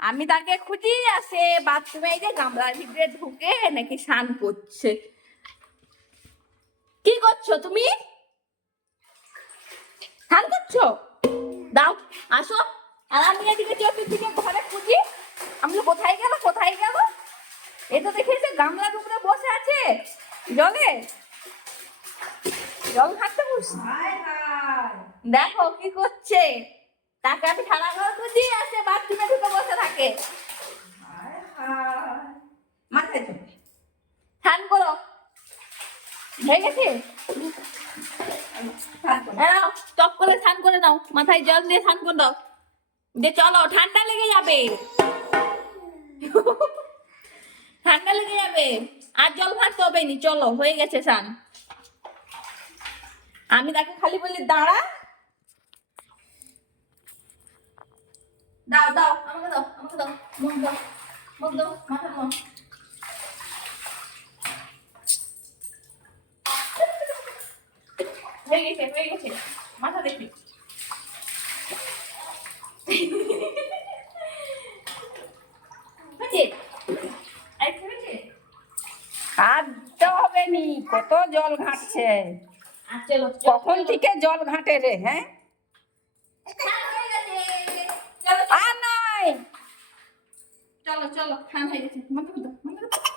আমি তাকে খুঁজি আসে বাথরুমে এই যে গামলার ভিতরে ঢুকে নাকি স্নান করছে। কি করছো তুমি? স্নান করছো? দাও আসো। আর আমি এদিকে চতুর্দিকে ঘরে খুঁজি, আমি কোথায় গেল কোথায় গেল। এ তো দেখেছে গামলার উপরে বসে আছে জলে, জল ঘাটতে বসে। দেখো কি করছে, তাকে আমি সারা ঘর খুঁজি আসে বাথরুমে ঢুকে বসে থাকে। মাথায় তো স্নান করো, হয়ে গেছে। টপ করে স্নান করে নাও, মাথায় জল দিয়ে স্নান করে দাও। যে চলো ঠান্ডা লেগে যাবে, ঠান্ডা লেগে যাবে। আর জল ঘাটতে হবে নি, চলো হয়ে গেছে স্নান। আমি তাকে খালি বলি দাঁড়া, দাও দাও আমাকে দাও, আমাকে দাও, মুখ দাও, মুখ দাও, মাথা দাও। হয়ে গেছে হয়ে গেছে, মাথা দেখি। কাঁদতে হবে নি, কত জল ঘাটছে, কখন থেকে জল ঘাটে রে। হ্যাঁ আর নয়, চলো চলো, স্নান হয়ে গেছে, মাথা দাও, মাথা দাও।